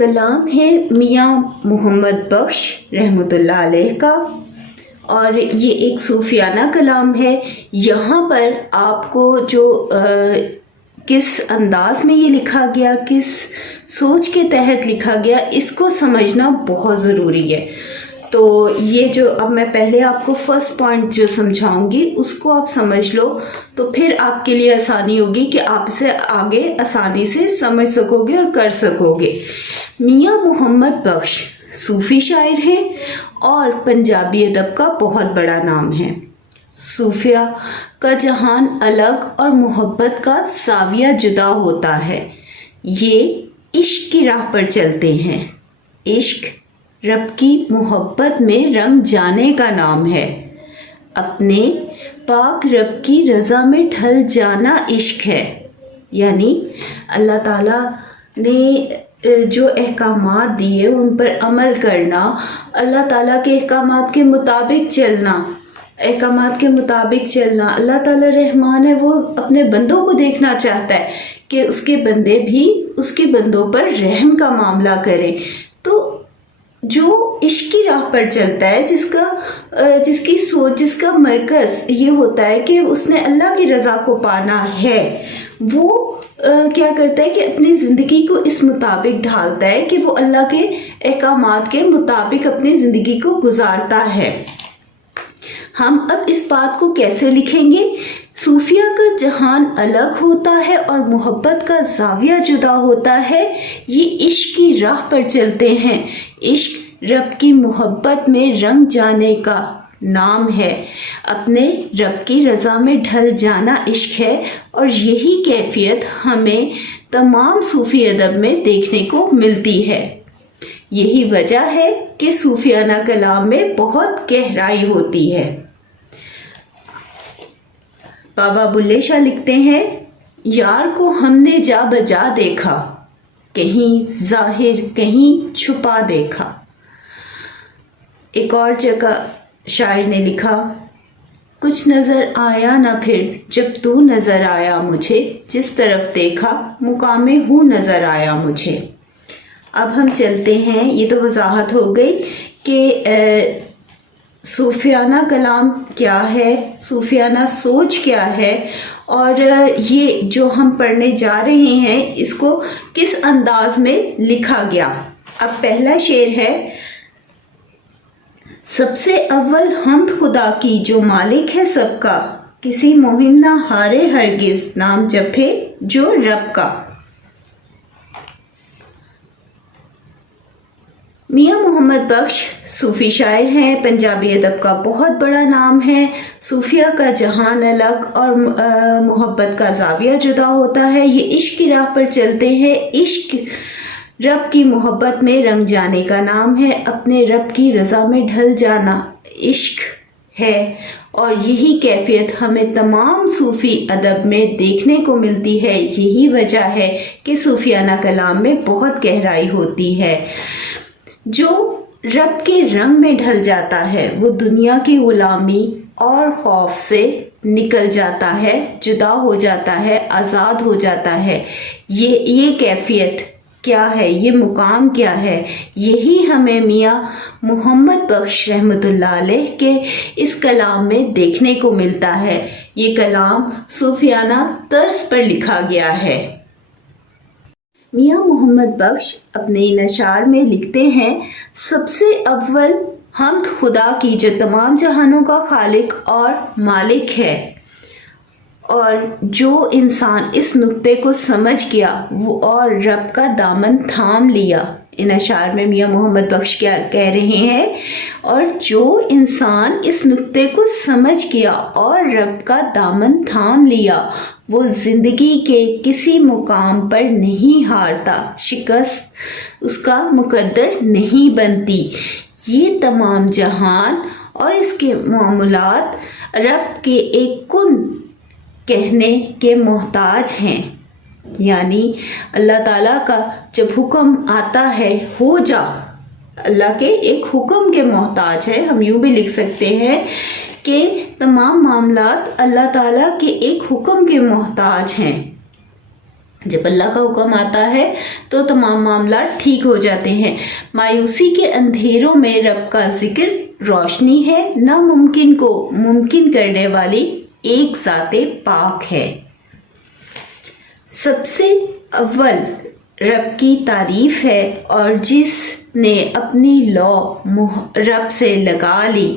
कलाम है मियाँ मोहम्मद बख्श रहमतुल्लाह अलैह का, और ये एक सूफियाना कलाम है। यहाँ पर आपको जो किस अंदाज में ये लिखा गया, किस सोच के तहत लिखा गया, इसको समझना बहुत ज़रूरी है। तो ये जो अब मैं पहले आपको फर्स्ट पॉइंट जो समझाऊंगी उसको आप समझ लो, तो फिर आपके लिए आसानी होगी कि आप इसे आगे आसानी से समझ सकोगे और कर सकोगे। मियाँ मोहम्मद बख्श सूफ़ी शायर हैं और पंजाबी अदब का बहुत बड़ा नाम है। सूफिया का जहान अलग और मोहब्बत का ज़ाविया जुदा होता है। ये इश्क की राह पर चलते हैं। इश्क रब की मोहब्बत में रंग जाने का नाम है। अपने पाक रब की रज़ा में ढल जाना इश्क है। यानी अल्लाह ताला ने जो अहकामात दिए उन पर अमल करना, अल्लाह ताला के अहकामात के मुताबिक चलना, अल्लाह ताला रहमान है, वो अपने बंदों को देखना चाहता है कि उसके बंदे भी उसके बंदों पर रहम का मामला करें। तो जो इश्क की राह पर चलता है, जिसकी सोच, जिसका मरकज़ ये होता है कि उसने अल्लाह की रज़ा को पाना है, वो क्या करता है कि अपनी ज़िंदगी को इस मुताबिक ढालता है कि वो अल्लाह के अहकामात के मुताबिक अपनी ज़िंदगी को गुजारता है। हम अब इस बात को कैसे लिखेंगे? सूफिया का जहान अलग होता है और मोहब्बत का ज़ाविया जुदा होता है। ये इश्क की राह पर चलते हैं। इश्क रब की मोहब्बत में रंग जाने का नाम है। अपने रब की रज़ा में ढल जाना इश्क है, और यही कैफियत हमें तमाम सूफ़ी अदब में देखने को मिलती है। यही वजह है कि सूफियाना कलाम में बहुत गहराई होती है। बाबा बुल्ले शाह लिखते हैं, यार को हमने जा बजा देखा, कहीं जाहिर कहीं छुपा देखा। एक और जगह शायर ने लिखा, कुछ नज़र आया ना फिर जब तू नज़र आया मुझे, जिस तरफ देखा मुकामे हूँ नज़र आया मुझे। अब हम चलते हैं, ये तो वजाहत हो गई कि सूफियाना कलाम क्या है, सूफियाना सोच क्या है, और ये जो हम पढ़ने जा रहे हैं इसको किस अंदाज में लिखा गया। अब पहला शेर है, सबसे अव्वल हम्द खुदा की जो मालिक है सबका, किसी मुहिम ना हारे हरगिज़ नाम जपे जो रब का। मियाँ मोहम्मद बख्श सूफ़ी शायर हैं, पंजाबी अदब का बहुत बड़ा नाम है। सूफिया का जहान अलग और मोहब्बत का ज़ाविया जुदा होता है। ये इश्क की राह पर चलते हैं। इश्क रब की मोहब्बत में रंग जाने का नाम है। अपने रब की रज़ा में ढल जाना इश्क है, और यही कैफियत हमें तमाम सूफ़ी अदब में देखने को मिलती है। यही वजह है कि सूफियाना कलाम में बहुत गहराई होती है। जो रब के रंग में ढल जाता है वो दुनिया की गुलामी और खौफ से निकल जाता है, जुदा हो जाता है, आज़ाद हो जाता है। ये कैफियत क्या है, ये मुकाम क्या है, यही हमें मियाँ मोहम्मद बख्श रहमतुल्लाह अलैह के इस कलाम में देखने को मिलता है। ये कलाम सूफियाना तर्ज पर लिखा गया है। मियाँ मोहम्मद बख्श अपने इन अशार में लिखते हैं, सबसे अव्वल हम्द खुदा की जो तमाम जहानों का खालिक और मालिक है, और जो इंसान इस नुक्ते को समझ गया वो और रब का दामन थाम लिया। इन अशार में मियाँ मोहम्मद बख्श क्या कह रहे हैं, और जो इंसान इस नुक्ते को समझ गया और रब का दामन थाम लिया वो ज़िंदगी के किसी मुकाम पर नहीं हारता, शिकस्त उसका मुकद्दर नहीं बनती। ये तमाम जहान और इसके मामूलात रब के एक कुन कहने के मोहताज हैं। यानी अल्लाह ताला का जब हुक्म आता है हो जा, अल्लाह के एक हुक्म के मोहताज है। हम यूँ भी लिख सकते हैं कि तमाम मामलात अल्लाह ताला के एक हुक्म के मोहताज हैं। जब अल्लाह का हुक्म आता है तो तमाम मामला ठीक हो जाते हैं। मायूसी के अंधेरों में रब का जिक्र रोशनी है, नामुमकिन को मुमकिन करने वाली एक ज़ाते पाक है। सबसे अव्वल रब की तारीफ है और जिसने अपनी लौ रब से लगा ली,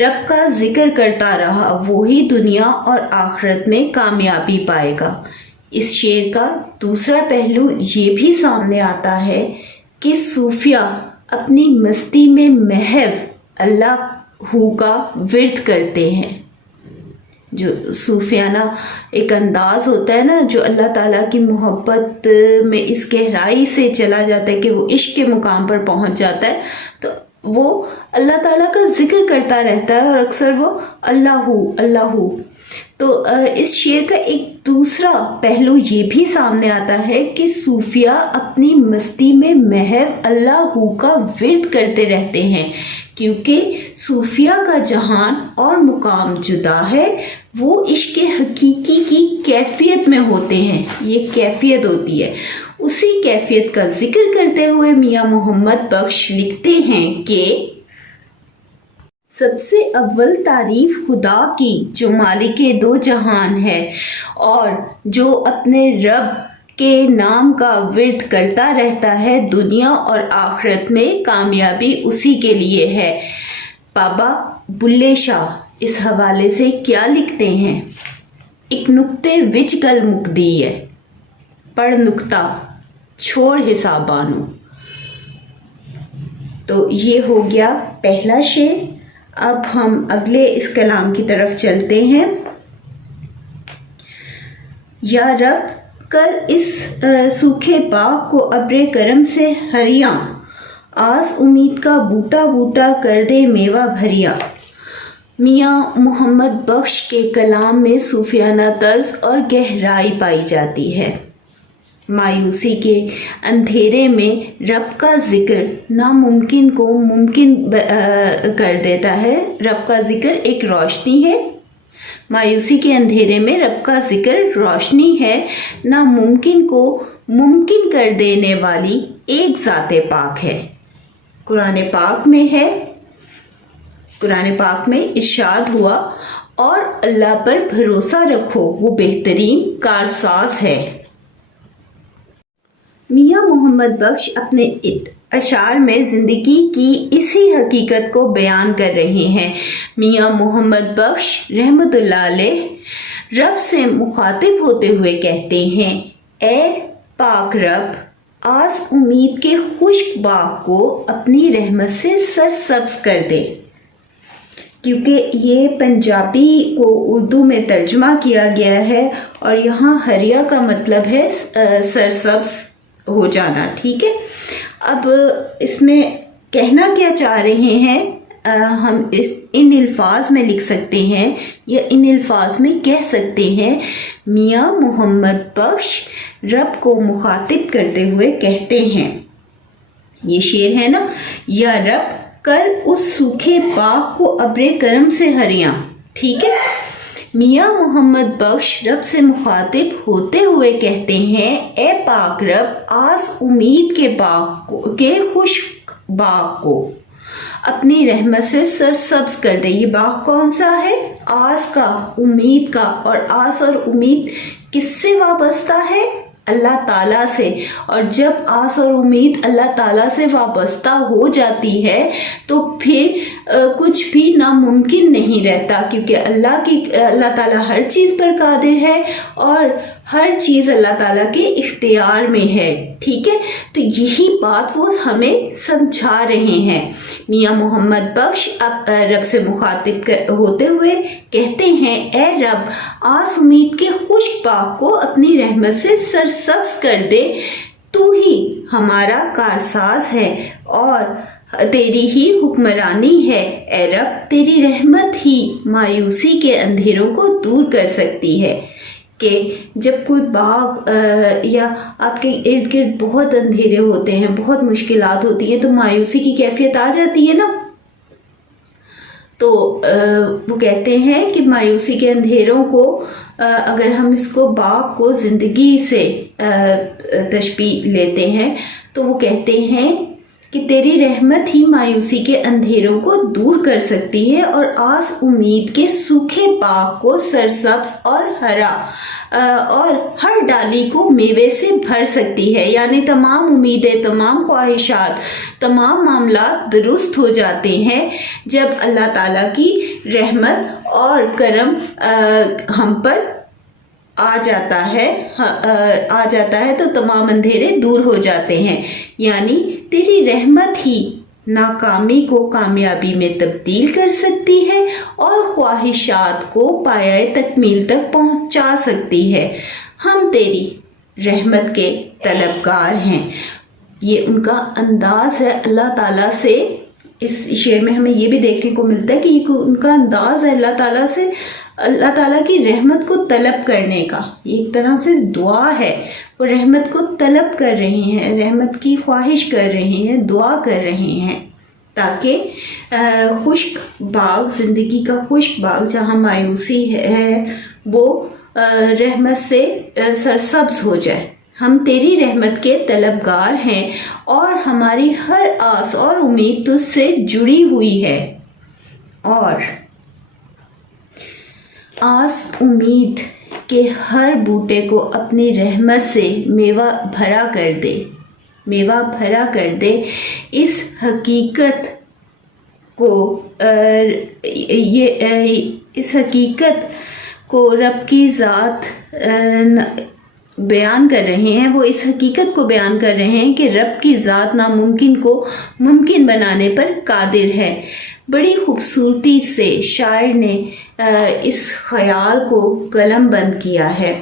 रब का जिक्र करता रहा, वही दुनिया और आखिरत में कामयाबी पाएगा। इस शेर का दूसरा पहलू ये भी सामने आता है कि सूफिया अपनी मस्ती में महव अल्लाह का विर्द करते हैं। जो सूफियाना एक अंदाज़ होता है ना, जो अल्लाह ताला की मोहब्बत में इस गहराई से चला जाता है कि वो इश्क के मुकाम पर पहुंच जाता है, तो वो अल्लाह ताला का जिक्र करता रहता है और अक्सर वो अल्लाहू। तो इस शेर का एक दूसरा पहलू ये भी सामने आता है कि सूफिया अपनी मस्ती में महव अल्लाहू का विर्द करते रहते हैं, क्योंकि सूफिया का जहान और मुकाम जुदा है। वो इश्क हकीकी की कैफियत में होते हैं, ये कैफियत होती है। उसी कैफियत का जिक्र करते हुए मियाँ मोहम्मद बख्श लिखते हैं कि सबसे अव्वल तारीफ खुदा की जो मालिके दो जहान है और जो अपने रब के नाम का विर्द करता रहता है, दुनिया और आखिरत में कामयाबी उसी के लिए है। बाबा बुल्ले शाह इस हवाले से क्या लिखते हैं? एक नुक्ते विच गल मुकदी है, पढ़ नुक्ता छोड़ हिसाबानू। तो ये हो गया पहला शेर। अब हम अगले इस कलाम की तरफ चलते हैं। या रब कर इस सूखे बाग को अब्रे करम से हरिया, आस उम्मीद का बूटा बूटा कर दे मेवा भरिया। मियाँ मोहम्मद बख्श के कलाम में सूफियाना तर्ज और गहराई पाई जाती है। मायूसी के अंधेरे में रब का जिक्र नामुमकिन को मुमकिन कर देता है। रब का जिक्र एक रोशनी है। मायूसी के अंधेरे में रब का जिक्र रोशनी है, नामुमकिन को मुमकिन कर देने वाली एक ज़ाते पाक है। कुरान पाक में है, कुरान पाक में इरशाद हुआ, और अल्लाह पर भरोसा रखो, वो बेहतरीन कारसाज है। मियाँ मोहम्मद बख्श अपने अशार में ज़िंदगी की इसी हकीकत को बयान कर रहे हैं। मियाँ मोहम्मद बख्श रहमतुल्लाह अलैह रब से मुखातिब होते हुए कहते हैं, ए पाक रब, आस उम्मीद के खुश्क बाग को अपनी रहमत से सरसब्ज कर दे। क्योंकि ये पंजाबी को उर्दू में तर्जुमा किया गया है और यहाँ हरिया का मतलब है सरसब्ज हो जाना, ठीक है। अब इसमें कहना क्या चाह रहे हैं, हम इन अल्फाज में लिख सकते हैं या इन अल्फाज में कह सकते हैं। मियाँ मोहम्मद बख्श रब को मुखातिब करते हुए कहते हैं, ये शेर है ना, या रब कर उस सूखे बाग को अब्रे करम से हरिया, ठीक है। मियाँ मोहम्मद बख्श रब से मुखातिब होते हुए कहते हैं, ए पाक रब, आस उम्मीद के बाग के खुश्क बाग को अपनी रहमत से सरसब्ज कर दे। ये बाग कौन सा है? आस का, उम्मीद का। और आस और उम्मीद किससे वाबस्ता है? अल्लाह ताला से। और जब आस और उम्मीद अल्लाह ताला से वाबस्ता हो जाती है तो फिर कुछ भी नामुमकिन नहीं रहता, क्योंकि अल्लाह ताला हर चीज़ पर कादिर है और हर चीज़ अल्लाह ताला के इख्तियार में है, ठीक है। तो यही बात वो हमें समझा रहे हैं। मियाँ मोहम्मद बख्श अब रब से मुखातिब होते हुए कहते हैं, ए रब, आस उम्मीद के खुश्क बाग को अपनी रहमत से सरसब्ज कर दे। तू ही हमारा कारसाज है और तेरी ही हुक्मरानी है। ए रब, तेरी रहमत ही मायूसी के अंधेरों को दूर कर सकती है। कि जब कोई बाग या आपके इर्द गिर्द बहुत अंधेरे होते हैं, बहुत मुश्किलात होती हैं, तो मायूसी की कैफियत आ जाती है ना। تو وہ کہتے ہیں کہ مایوسی کے اندھیروں کو اگر ہم اس کو باغ کو زندگی سے تشبیہ لیتے ہیں تو وہ کہتے ہیں کہ تیری رحمت ہی مایوسی کے اندھیروں کو دور کر سکتی ہے اور آس امید کے سوکھے باغ کو سرسبز اور ہرا اور ہر ڈالی کو میوے سے بھر سکتی ہے. یعنی تمام امیدیں، تمام خواہشات، تمام معاملات درست ہو جاتے ہیں جب اللہ تعالیٰ کی رحمت اور کرم ہم پر آ جاتا ہے تو تمام اندھیرے دور ہو جاتے ہیں. یعنی تیری رحمت ہی ناکامی کو کامیابی میں تبدیل کر سکتی ہے اور خواہشات کو پایۂ تکمیل تک پہنچا سکتی ہے. ہم تیری رحمت کے طلبگار ہیں. یہ ان کا انداز ہے اللہ تعالیٰ سے. اس شعر میں ہمیں یہ بھی دیکھنے کو ملتا ہے کہ ان کا انداز ہے اللہ تعالیٰ سے، اللہ تعالیٰ کی رحمت کو طلب کرنے کا. یہ ایک طرح سے دعا ہے. وہ رحمت کو طلب کر رہے ہیں، رحمت کی خواہش کر رہے ہیں، دعا کر رہے ہیں تاکہ خشک باغ، زندگی کا خشک باغ جہاں مایوسی ہے وہ رحمت سے سرسبز ہو جائے. ہم تیری رحمت کے طلبگار ہیں اور ہماری ہر آس اور امید تجھ سے جڑی ہوئی ہے. اور آس امید کے ہر بوٹے کو اپنی رحمت سے میوہ بھرا کر دے. اس حقیقت کو رب کی ذات بیان کر رہے ہیں. وہ اس حقیقت کو بیان کر رہے ہیں کہ رب کی ذات ناممکن کو ممکن بنانے پر قادر ہے. بڑی خوبصورتی سے شاعر نے اس خیال کو قلم بند کیا ہے.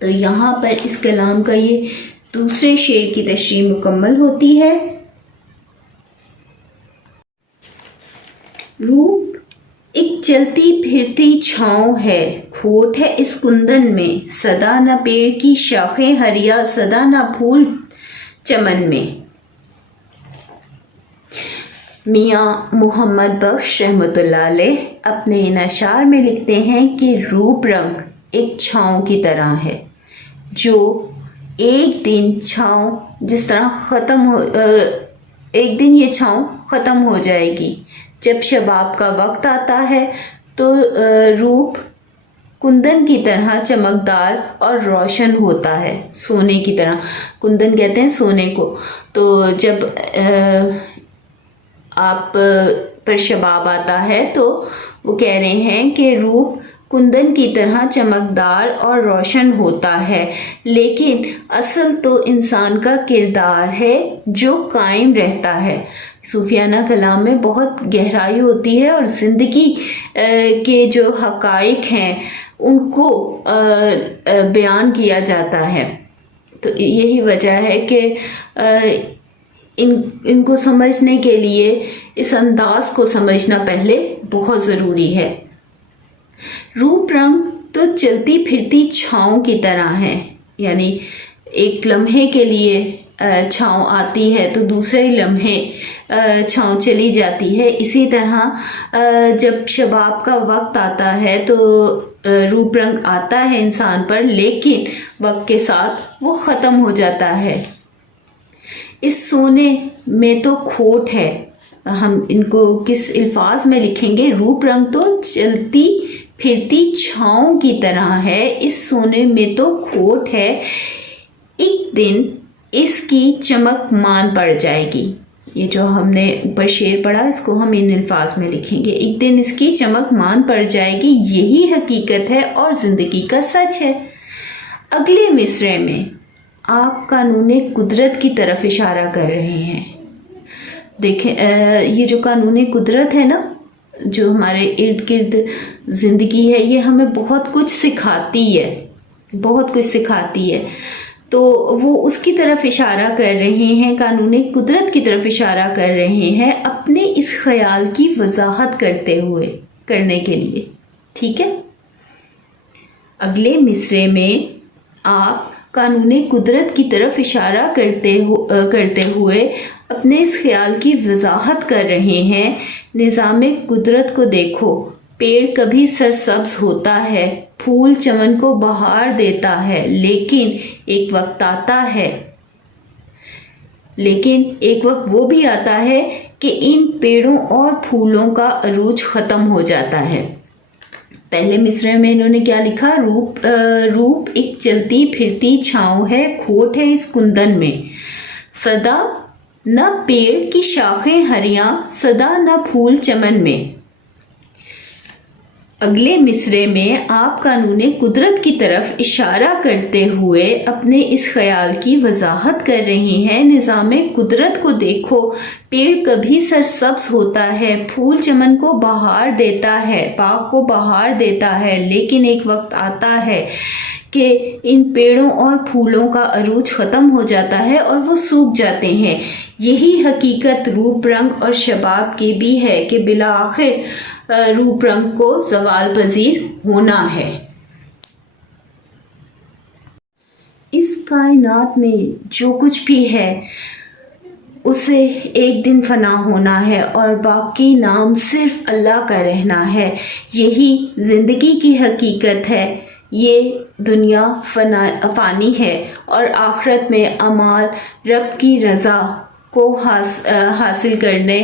تو یہاں پر اس کلام کا یہ دوسرے شعر کی تشریح مکمل ہوتی ہے. روپ ایک چلتی پھرتی چھاؤں ہے، کھوٹ ہے اس کندن میں، صدا نہ پیڑ کی شاخیں ہریا، صدا نہ پھول چمن میں. میاں محمد بخش رحمۃ اللہ علیہ اپنے ان اشعار میں لکھتے ہیں کہ روپ رنگ ایک چھاؤں کی طرح ہے جو ایک دن چھاؤں جس طرح ایک دن یہ چھاؤں ختم ہو جائے گی. جب شباب کا وقت آتا ہے تو روپ کندن کی طرح چمکدار اور روشن ہوتا ہے، سونے کی طرح. کندن کہتے ہیں سونے کو. تو جب آپ پر شباب آتا ہے تو وہ کہہ رہے ہیں کہ روپ کندن کی طرح چمکدار اور روشن ہوتا ہے، لیکن اصل تو انسان کا کردار ہے جو قائم رہتا ہے. صوفیانہ کلام میں بہت گہرائی ہوتی ہے اور زندگی کے جو حقائق ہیں ان کو بیان کیا جاتا ہے. تو یہی وجہ ہے کہ ان کو سمجھنے کے لیے اس انداز کو سمجھنا پہلے بہت ضروری ہے. روپ رنگ تو چلتی پھرتی چھاؤں کی طرح ہے. یعنی ایک لمحے کے لیے چھاؤں آتی ہے تو دوسرے لمحے چھاؤں چلی جاتی ہے. اسی طرح جب شباب کا وقت آتا ہے تو روپ رنگ آتا ہے انسان پر، لیکن وقت کے ساتھ وہ ختم ہو جاتا ہے. اس سونے میں تو کھوٹ ہے. ہم ان کو کس الفاظ میں لکھیں گے؟ روپ رنگ تو چلتی پھرتی چھاؤں کی طرح ہے، اس سونے میں تو کھوٹ ہے، ایک دن اس کی چمک مان پڑ جائے گی. یہ جو ہم نے اوپر شعر پڑھا اس کو ہم ان الفاظ میں لکھیں گے. ایک دن اس کی چمک مان پڑ جائے گی، یہی حقیقت ہے اور زندگی کا سچ ہے. اگلے مصرعے میں آپ قانون قدرت کی طرف اشارہ کر رہے ہیں. دیکھیں یہ جو قانون قدرت ہے نا، جو ہمارے ارد گرد زندگی ہے، یہ ہمیں بہت کچھ سکھاتی ہے. تو وہ اس کی طرف اشارہ کر رہے ہیں، قانون قدرت کی طرف اشارہ کر رہے ہیں اپنے اس خیال کی وضاحت کرنے کے لیے. ٹھیک ہے، اگلے مصرعے میں آپ قانون قدرت کی طرف اشارہ کرتے ہوئے اپنے اس خیال کی وضاحت کر رہے ہیں निज़ाम कुदरत को देखो, पेड़ कभी सरसब्ज होता है, फूल चमन को बहार देता है, लेकिन एक वक्त वो भी आता है कि इन पेड़ों और फूलों का अरूज ख़त्म हो जाता है। पहले मिसरे में इन्होंने क्या लिखा, रूप एक चलती फिरती छाँव है, खोट है इस कुंदन में, सदा न पेड़ की शाखें हरियां, सदा न फूल चमन में। अगले मिसरे में आप कानूने कुदरत की तरफ इशारा करते हुए अपने इस ख्याल की वजाहत कर रही हैं, निज़ाम कुदरत को देखो, पेड़ कभी सरसब्ज होता है, फूल चमन को बहार देता है, बाग को बहार देता है, लेकिन एक वक्त आता है कि इन पेड़ों और फूलों का अरूज ख़त्म हो जाता है और वो सूख जाते हैं। यही हकीकत रूप रंग और शबाब की भी है कि बिला आखिर रूप रंग को ज़वाल पजीर होना है। इस कायनात में जो कुछ भी है उसे एक दिन फना होना है और बाकी नाम सिर्फ अल्लाह का रहना है। यही ज़िंदगी की हकीकत है। ये दुनिया फ़ानी है और आखिरत में अमाल रब की रज़ा को हासिल करने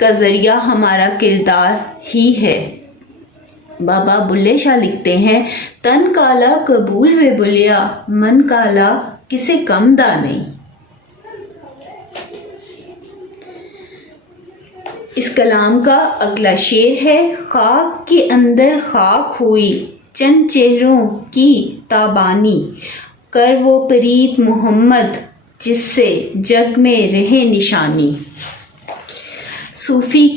का ज़रिया हमारा किरदार ही है। बाबा बुल्ले शाह लिखते हैं, तन काला कबूल वे बुलिया, मन काला किसे कम दा नहीं। इस कलाम का अगला शेर है, खाक के अंदर खाक हुई चंद चेहरों की ताबानी, कर वो परीत मोहम्मद जिससे जग में रहे निशानी। सूफ़ी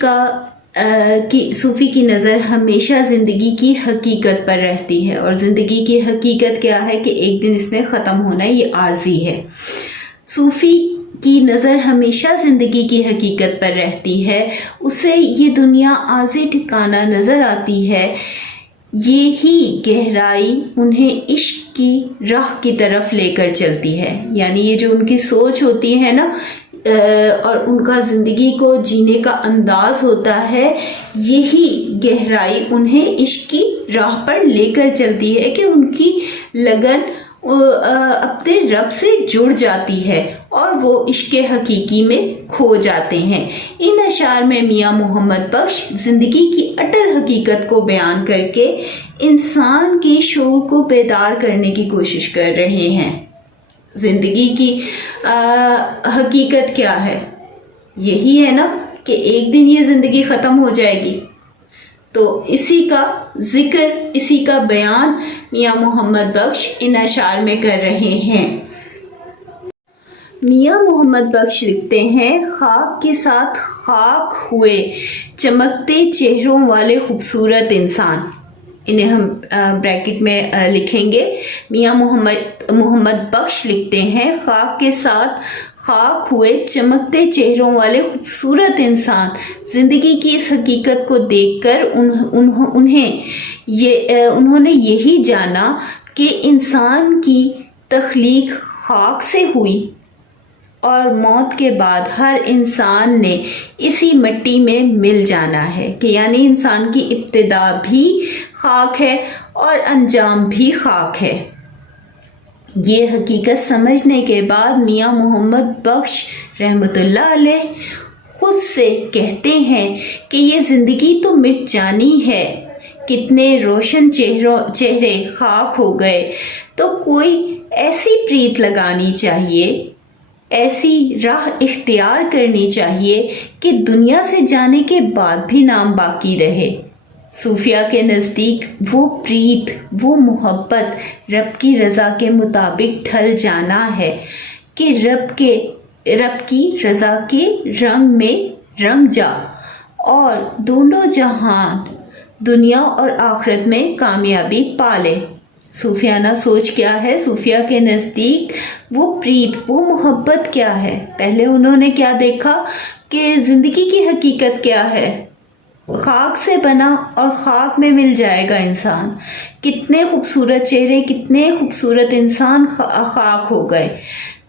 की नज़र हमेशा ज़िंदगी की हकीकत पर रहती है और ज़िंदगी की हकीकत क्या है कि एक दिन इसने ख़त्म होना है, ये आर्जी है। सूफ़ी की नज़र हमेशा ज़िंदगी की हकीकत पर रहती है, उसे ये दुनिया आर्जी ठिकाना नज़र आती है। ये ही गहराई उन्हें इश्क की राह की तरफ लेकर चलती है, यानी ये जो उनकी सोच होती है ना और उनका ज़िंदगी को जीने का अंदाज़ होता है, यही गहराई उन्हें इश्क की राह पर लेकर चलती है कि उनकी लगन अपने रब से जुड़ जाती है और वो इश्क हकीकी में खो जाते हैं। इन अशार में मियाँ मोहम्मद बख्श ज़िंदगी की अटल हकीकत को बयान करके इंसान के शऊर को बेदार करने की कोशिश कर रहे हैं। ज़िंदगी की हकीकत क्या है? यही है ना कि एक दिन ये ज़िंदगी ख़त्म हो जाएगी। तो इसी का जिक्र, इसी का बयान मियाँ मोहम्मद बख्श इन अशार में कर रहे हैं। मियाँ मोहम्मद बख्श लिखते हैं, खाक के साथ खाक हुए चमकते चेहरों वाले खूबसूरत इंसान, इन्हें हम ब्रैकेट में लिखेंगे। मियाँ मोहम्मद बख्श लिखते हैं, खाक के साथ खाक हुए चमकते चेहरों वाले खूबसूरत इंसान, ज़िंदगी की इस हकीकत को देखकर उन्होंने यही जाना कि इंसान की तख्लीक खाक से हुई और मौत के बाद हर इंसान ने इसी मिट्टी में मिल जाना है, कि यानी इंसान की इब्तिदा भी खाक है और अंजाम भी खाक है। ये हकीकत समझने के बाद मियाँ मोहम्मद बख्श रहमतुल्लाह अलैह खुद से कहते हैं कि ये ज़िंदगी तो मिट जानी है, कितने रोशन चेहरे खाक हो गए, तो कोई ऐसी प्रीत लगानी चाहिए, ऐसी राह इख्तियार करनी चाहिए कि दुनिया से जाने के बाद भी नाम बाकी रहे। सूफिया के नज़दीक वो प्रीत, वो मोहब्बत रब की रज़ा के मुताबिक ढल जाना है कि रब की रज़ा के रंग में रंग जा और दोनों जहान दुनिया और आखिरत में कामयाबी पा ले। सूफियाना सोच क्या है? सूफिया के नज़दीक वो प्रीत, वो मोहब्बत क्या है? पहले उन्होंने क्या देखा कि ज़िंदगी की हकीकत क्या है? खाक से बना और खाक में मिल जाएगा इंसान। कितने खूबसूरत चेहरे, कितने खूबसूरत इंसान खाक हो गए।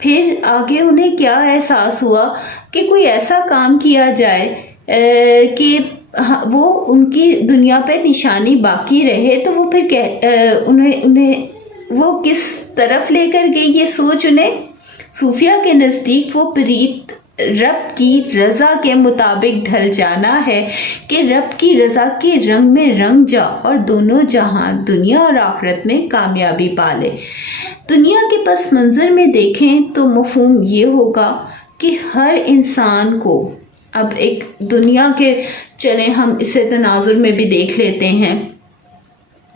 फिर आगे उन्हें क्या एहसास हुआ कि कोई ऐसा काम किया जाए کہ وہ ان کی دنیا پہ نشانی باقی رہے تو وہ پھر انہیں وہ کس طرف لے کر گئی یہ سوچ انہیں صوفیہ کے نزدیک وہ پریت رب کی رضا کے مطابق ڈھل جانا ہے کہ رب کی رضا کے رنگ میں رنگ جا اور دونوں جہان دنیا اور آخرت میں کامیابی پالے۔ دنیا کے پس منظر میں دیکھیں تو مفہوم یہ ہوگا کہ ہر انسان کو اب ایک دنیا کے چلیں ہم اسے تناظر میں بھی دیکھ لیتے ہیں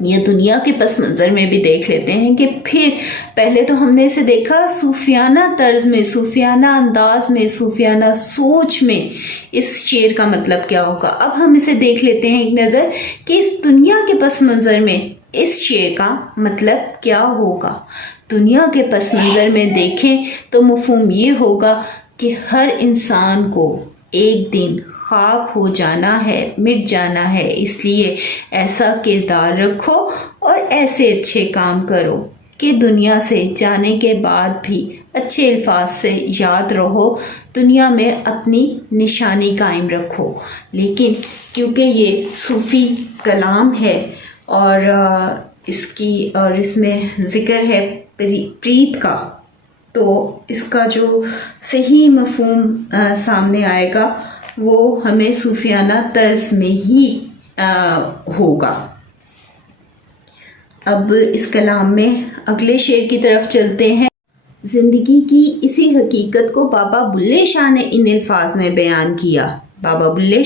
یا دنیا کے پس منظر میں بھی دیکھ لیتے ہیں کہ پھر پہلے تو ہم نے اسے دیکھا صوفیانہ طرز میں، صوفیانہ انداز میں، صوفیانہ سوچ میں اس شعر کا مطلب کیا ہوگا۔ اب ہم اسے دیکھ لیتے ہیں ایک نظر کہ اس دنیا کے پس منظر میں اس شعر کا مطلب کیا ہوگا۔ دنیا کے پس منظر میں دیکھیں تو مفہوم یہ ہوگا کہ ہر انسان کو ایک دن خاک ہو جانا ہے، مٹ جانا ہے، اس لیے ایسا کردار رکھو اور ایسے اچھے کام کرو کہ دنیا سے جانے کے بعد بھی اچھے الفاظ سے یاد رہو، دنیا میں اپنی نشانی قائم رکھو۔ لیکن کیونکہ یہ صوفی کلام ہے اور اس میں ذکر ہے پریت کا، تو اس کا جو صحیح مفہوم سامنے آئے گا وہ ہمیں صوفیانہ طرز میں ہی ہوگا۔ اب اس کلام میں اگلے شعر کی طرف چلتے ہیں۔ زندگی کی اسی حقیقت کو بابا بلے شاہ نے ان الفاظ میں بیان کیا۔ بابا بلے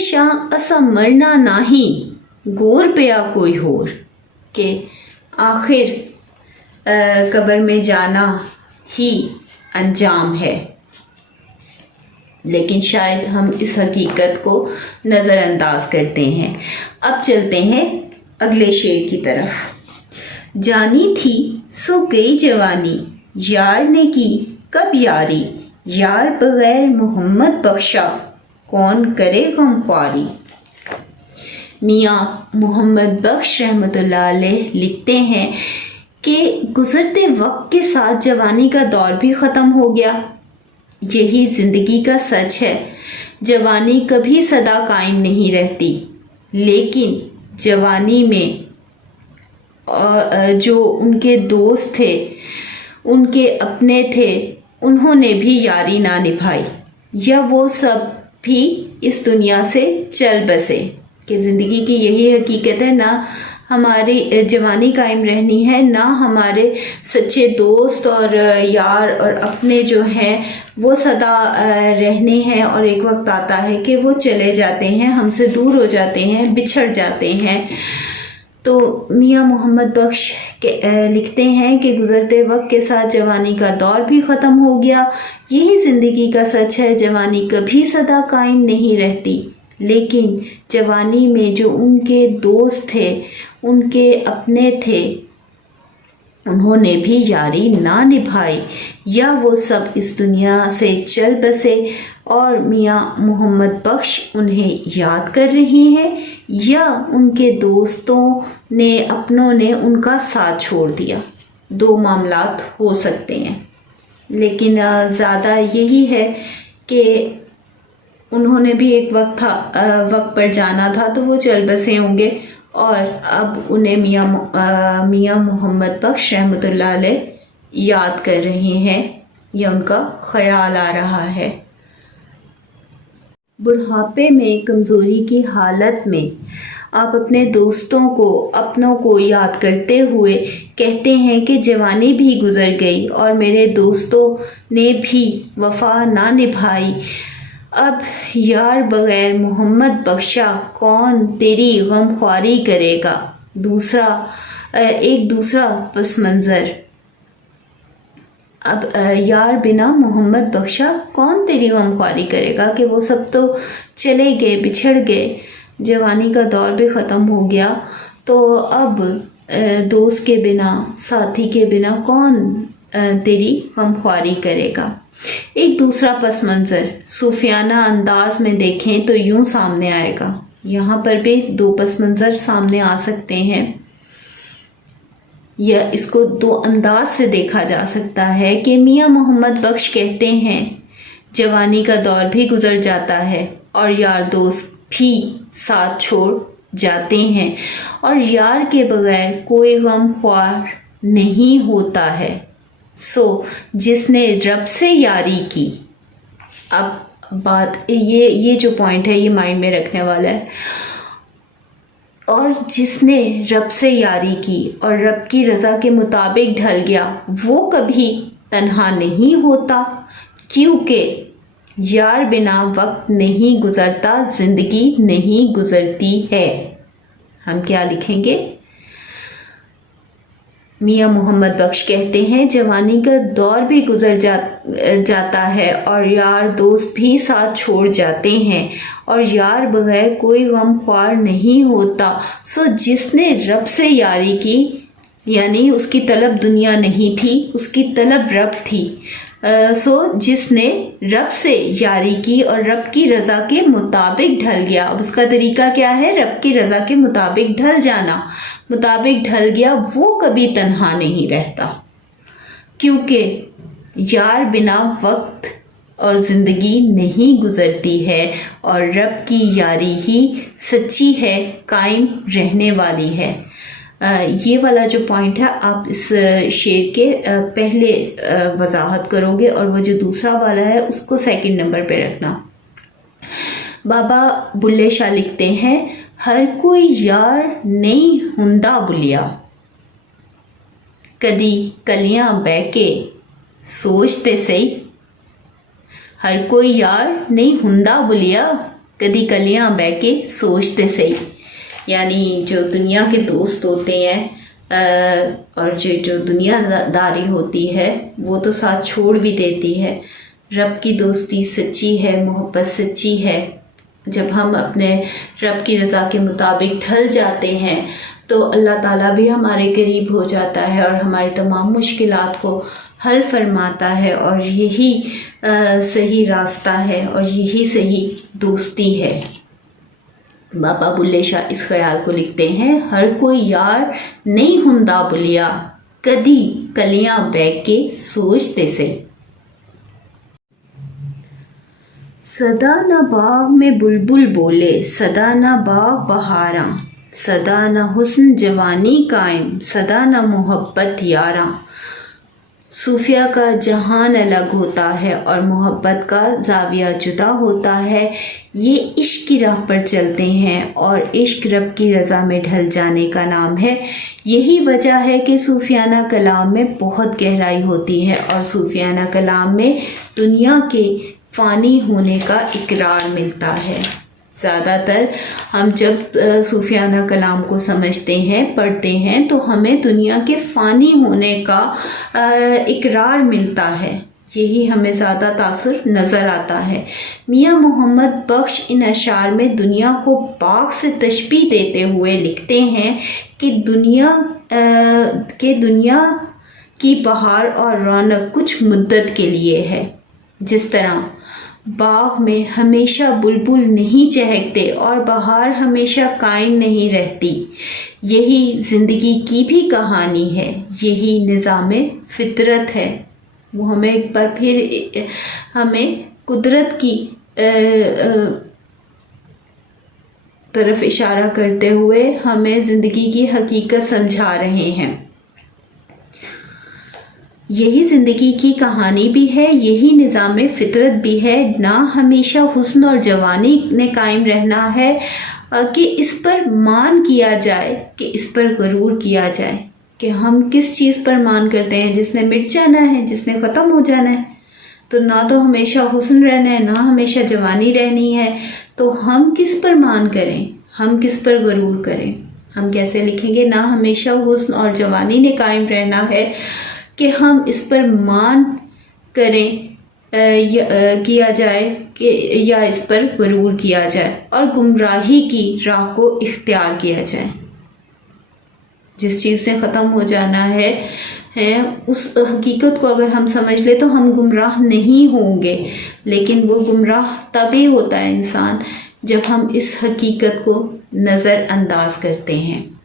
شاہ اسا مرنا نہیں گور پیا کوئی ہور، کہ آخر قبر میں جانا ہی انجام ہے، لیکن شاید ہم اس حقیقت کو نظر انداز کرتے ہیں۔ اب چلتے ہیں اگلے شعر کی طرف۔ جانی تھی سو گئی جوانی، یار نے کی کب یاری، یار بغیر محمد بخشا کون کرے غم خواری۔ میاں محمد بخش رحمۃ اللہ علیہ لکھتے ہیں کہ گزرتے وقت کے ساتھ جوانی کا دور بھی ختم ہو گیا۔ یہی زندگی کا سچ ہے، جوانی کبھی سدا قائم نہیں رہتی، لیکن جوانی میں جو ان کے دوست تھے، ان کے اپنے تھے، انہوں نے بھی یاری نہ نبھائی یا وہ سب بھی اس دنیا سے چل بسے۔ کہ زندگی کی یہی حقیقت ہے، نہ ہماری جوانی قائم رہنی ہے، نہ ہمارے سچے دوست اور یار اور اپنے جو ہیں وہ سدا رہنے ہیں، اور ایک وقت آتا ہے کہ وہ چلے جاتے ہیں، ہم سے دور ہو جاتے ہیں، بچھڑ جاتے ہیں۔ تو میاں محمد بخش لکھتے ہیں کہ گزرتے وقت کے ساتھ جوانی کا دور بھی ختم ہو گیا، یہی زندگی کا سچ ہے، جوانی کبھی سدا قائم نہیں رہتی، لیکن جوانی میں جو ان کے دوست تھے، ان کے اپنے تھے، انہوں نے بھی یاری نہ نبھائی یا وہ سب اس دنیا سے چل بسے، اور میاں محمد بخش انہیں یاد کر رہے ہیں یا ان کے دوستوں نے، اپنوں نے ان کا ساتھ چھوڑ دیا۔ دو معاملات ہو سکتے ہیں، لیکن زیادہ یہی ہے کہ انہوں نے بھی ایک وقت پر جانا تھا تو وہ چل بسے ہوں گے، اور اب انہیں میاں محمد بخش رحمۃ اللہ علیہ یاد کر رہے ہیں یا ان کا خیال آ رہا ہے۔ بڑھاپے میں کمزوری کی حالت میں آپ اپنے دوستوں کو، اپنوں کو یاد کرتے ہوئے کہتے ہیں کہ جوانی بھی گزر گئی اور میرے دوستوں نے بھی وفا نہ نبھائی، اب یار بغیر محمد بخشا کون تیری غم خواری کرے گا۔ ایک دوسرا پس منظر، اب یار بنا محمد بخشا کون تیری غم خواری کرے گا، کہ وہ سب تو چلے گئے، بچھڑ گئے، جوانی کا دور بھی ختم ہو گیا، تو اب دوست کے بنا، ساتھی کے بنا کون تیری غم خواری کرے گا۔ ایک دوسرا پس منظر صوفیانہ انداز میں دیکھیں تو یوں سامنے آئے گا۔ یہاں پر بھی دو پس منظر سامنے آ سکتے ہیں، یا اس کو دو انداز سے دیکھا جا سکتا ہے کہ میاں محمد بخش کہتے ہیں जवानी का दौर भी गुजर जाता है और यार दोस्त भी साथ छोड़ जाते हैं और यार के बगैर कोई गम ख्वार नहीं होता है। सो जिसने रब से यारी की, अब बात ये जो पॉइंट है ये माइंड में रखने वाला है, और जिसने रब से यारी की और रब की रज़ा के मुताबिक ढल गया वो कभी तन्हा नहीं होता, क्योंकि यार बिना वक्त नहीं गुज़रता, ज़िंदगी नहीं गुज़रती है। हम क्या लिखेंगे? मियाँ मोहम्मद बख्श कहते हैं जवानी का दौर भी गुजर जाता है और यार दोस्त भी साथ छोड़ जाते हैं और यार बगैर कोई गम ख्वार नहीं होता। सो जिसने रब से यारी की, यानी उसकी तलब दुनिया नहीं थी, उसकी तलब रब थी। सो जिसने रब से यारी की और रब की रज़ा के मुताबिक ढल गया। अब उसका तरीका क्या है? रब की रज़ा के मुताबिक ढल जाना, मुताबिक ढल गया, वो कभी तन्हा नहीं रहता, क्योंकि यार बिना वक्त और ज़िंदगी नहीं गुज़रती है और रब की यारी ही सच्ची है, कायम रहने वाली है। ये वाला जो पॉइंट है आप इस शेर के पहले वजाहत करोगे और वो जो दूसरा वाला है उसको सेकंड नंबर पे रखना। बाबा बुल्ले शाह लिखते हैं हर कोई यार नहीं हुंदा बुलिया, कदी कलियां बहके सोचते सही। हर कोई यार नहीं हुंदा बुलिया, कदी कलियां बहके सोचते सही। यानी जो दुनिया के दोस्त होते हैं और जो दुनियादारी होती है वो तो साथ छोड़ भी देती है। रब की दोस्ती सच्ची है, मोहब्बत सच्ची है। जब हम अपने रब की रज़ा के मुताबिक ढल जाते हैं तो अल्लाह ताला भी हमारे करीब हो जाता है और हमारी तमाम मुश्किलात को हल फरमाता है, और यही सही रास्ता है और यही सही दोस्ती है। बाबा बुल्ले शाह इस ख्याल को लिखते हैं हर कोई यार नहीं हुंदा बुलिया, कदी कलियां बैठ के सोचते से। सदा न बाग में बुलबुल बोले, सदा न बाग बहारा, सदा न हुस्न जवानी कायम, सदा न मोहब्बत यारा। सूफिया का जहान अलग होता है और मोहब्बत का ज़ाविया जुदा होता है। ये इश्क की राह पर चलते हैं और इश्क रब की रज़ा में ढल जाने का नाम है। यही वजह है कि सूफियाना कलाम में बहुत गहराई होती है और सूफियाना कलाम में दुनिया के फ़ानी होने का इकरार मिलता है। ज़्यादातर हम जब सूफियाना कलाम को समझते हैं, पढ़ते हैं, तो हमें दुनिया के फ़ानी होने का इकरार मिलता है। यही हमें ज़्यादा तासुर नज़र आता है। मियाँ मोहम्मद बख्श इन अशार में दुनिया को बाग से तशबीह देते हुए लिखते हैं कि दुनिया की बहार और रौनक कुछ मुद्दत के लिए है। जिस तरह बाग में हमेशा बुलबुल नहीं चहकते और बहार हमेशा कायम नहीं रहती, यही ज़िंदगी की भी कहानी है, यही निज़ामे फितरत है। वो हमें एक बार फिर हमें कुदरत की तरफ इशारा करते हुए हमें ज़िंदगी की हकीकत समझा रहे हैं। यही ज़िंदगी की कहानी भी है, यही निज़ाम फितरत भी है। ना हमेशा हुस्न और जवानी ने कायम रहना है कि इस पर मान किया जाए, कि इस पर गरूर किया जाए कि हम किस चीज़ पर मान करते हैं, जिसने मिट जाना है, जिसने ख़त्म हो जाना है। तो ना तो हमेशा हुस्न रहना है, ना हमेशा जवानी रहनी है। तो हम किस पर मान करें, हम किस पर गरूर करें? हम कैसे लिखेंगे? ना हमेशा हुस्न और जवानी ने कायम रहना है कि हम इस पर मान करें किया जाए कि या इस पर गरूर किया जाए और गुमराही की राह को इख्तियार किया जाए। जिस चीज़ से ख़त्म हो जाना है उस हकीकत को अगर हम समझ ले तो हम गुमराह नहीं होंगे। लेकिन वो गुमराह तभी होता है इंसान जब हम इस हकीकत को नज़रअंदाज करते हैं।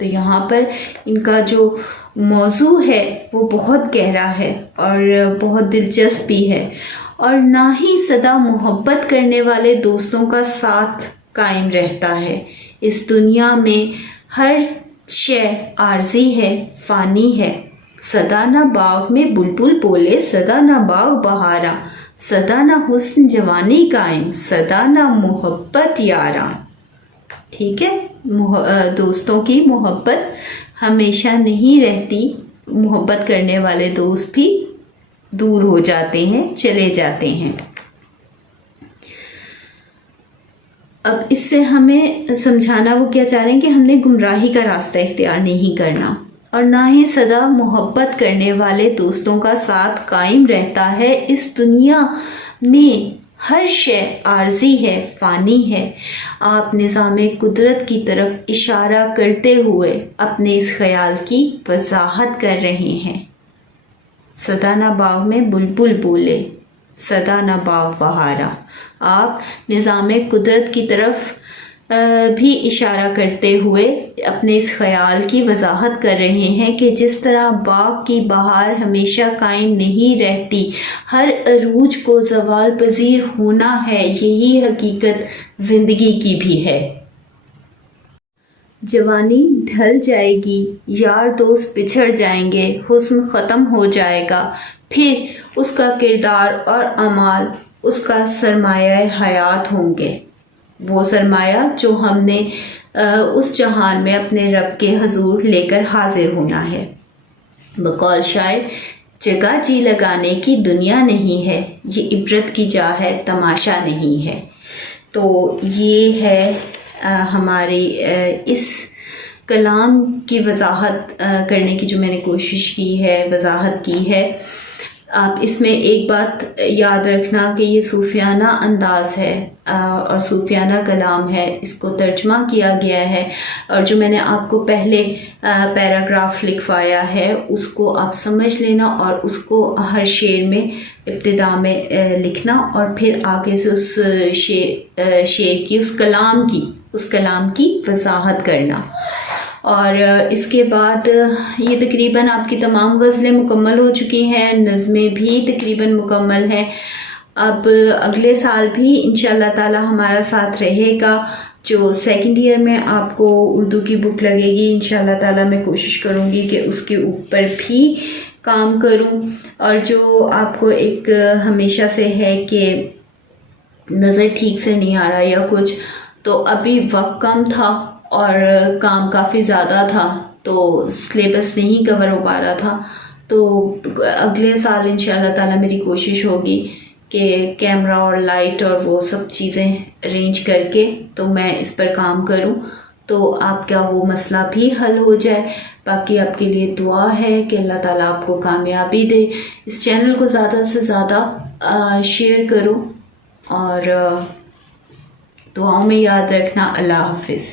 तो यहाँ पर इनका जो मौजू है वो बहुत गहरा है और बहुत दिलचस्प भी है। اور نہ ہی سدا محبت کرنے والے دوستوں کا ساتھ قائم رہتا ہے۔ اس دنیا میں ہر شے عارضی ہے، فانی ہے۔ سدا نہ باغ میں بلبل بولے، سدا نہ باغ بہارا، سدا نہ حسن جوانی قائم، سدا نہ محبت یاراں۔ ٹھیک ہے، دوستوں کی محبت ہمیشہ نہیں رہتی، محبت کرنے والے دوست بھی دور ہو جاتے ہیں، چلے جاتے ہیں۔ اب اس سے ہمیں سمجھانا وہ کیا چاہ رہے ہیں کہ ہم نے گمراہی کا راستہ اختیار نہیں کرنا، اور نہ ہی سدا محبت کرنے والے دوستوں کا ساتھ قائم رہتا ہے۔ اس دنیا میں ہر شے عارضی ہے، فانی ہے۔ آپ نظام قدرت کی طرف اشارہ کرتے ہوئے اپنے اس خیال کی وضاحت کر رہے ہیں۔ سدا نہ باغ میں بلبل بولے، سدا نہ باغ بہارا۔ آپ نظام قدرت کی طرف بھی اشارہ کرتے ہوئے اپنے اس خیال کی وضاحت کر رہے ہیں کہ جس طرح باغ کی بہار ہمیشہ قائم نہیں رہتی، ہر عروج کو زوال پذیر ہونا ہے، یہی حقیقت زندگی کی بھی ہے۔ جوانی ڈھل جائے گی، یار دوست بچھڑ جائیں گے، حسن ختم ہو جائے گا، پھر اس کا کردار اور اعمال اس کا سرمایہ حیات ہوں گے، وہ سرمایہ جو ہم نے اس جہان میں اپنے رب کے حضور لے کر حاضر ہونا ہے۔ بقول شاعر، جگہ جی لگانے کی دنیا نہیں ہے، یہ عبرت کی جا ہے، تماشا نہیں ہے۔ تو یہ ہے ہماری اس کلام کی وضاحت کرنے کی جو میں نے کوشش کی ہے، وضاحت کی ہے۔ آپ اس میں ایک بات یاد رکھنا کہ یہ صوفیانہ انداز ہے اور صوفیانہ کلام ہے، اس کو ترجمہ کیا گیا ہے، اور جو میں نے آپ کو پہلے پیراگراف لکھوایا ہے اس کو آپ سمجھ لینا اور اس کو ہر شعر میں ابتدا میں لکھنا، اور پھر آگے سے اس شعر کی اس کلام کی وضاحت کرنا۔ اور اس کے بعد یہ تقریباً آپ کی تمام غزلیں مکمل ہو چکی ہیں، نظمیں بھی تقریباً مکمل ہیں۔ اب اگلے سال بھی انشاءاللہ تعالی ہمارا ساتھ رہے گا۔ جو سیکنڈ ایئر میں آپ کو اردو کی بک لگے گی، انشاءاللہ تعالی میں کوشش کروں گی کہ اس کے اوپر بھی کام کروں۔ اور جو آپ کو ایک ہمیشہ سے ہے کہ نظر ٹھیک سے نہیں آ رہا یا کچھ، تو ابھی وقت کم تھا اور کام کافی زیادہ تھا، تو سلیبس نہیں کور ہو پا رہا تھا۔ تو اگلے سال انشاءاللہ تعالی میری کوشش ہوگی کہ کیمرہ اور لائٹ اور وہ سب چیزیں ارینج کر کے تو میں اس پر کام کروں، تو آپ کا وہ مسئلہ بھی حل ہو جائے۔ باقی آپ کے لیے دعا ہے کہ اللہ تعالیٰ آپ کو کامیابی دے۔ اس چینل کو زیادہ سے زیادہ شیئر کرو اور دعاؤں میں یاد رکھنا۔ اللہ حافظ۔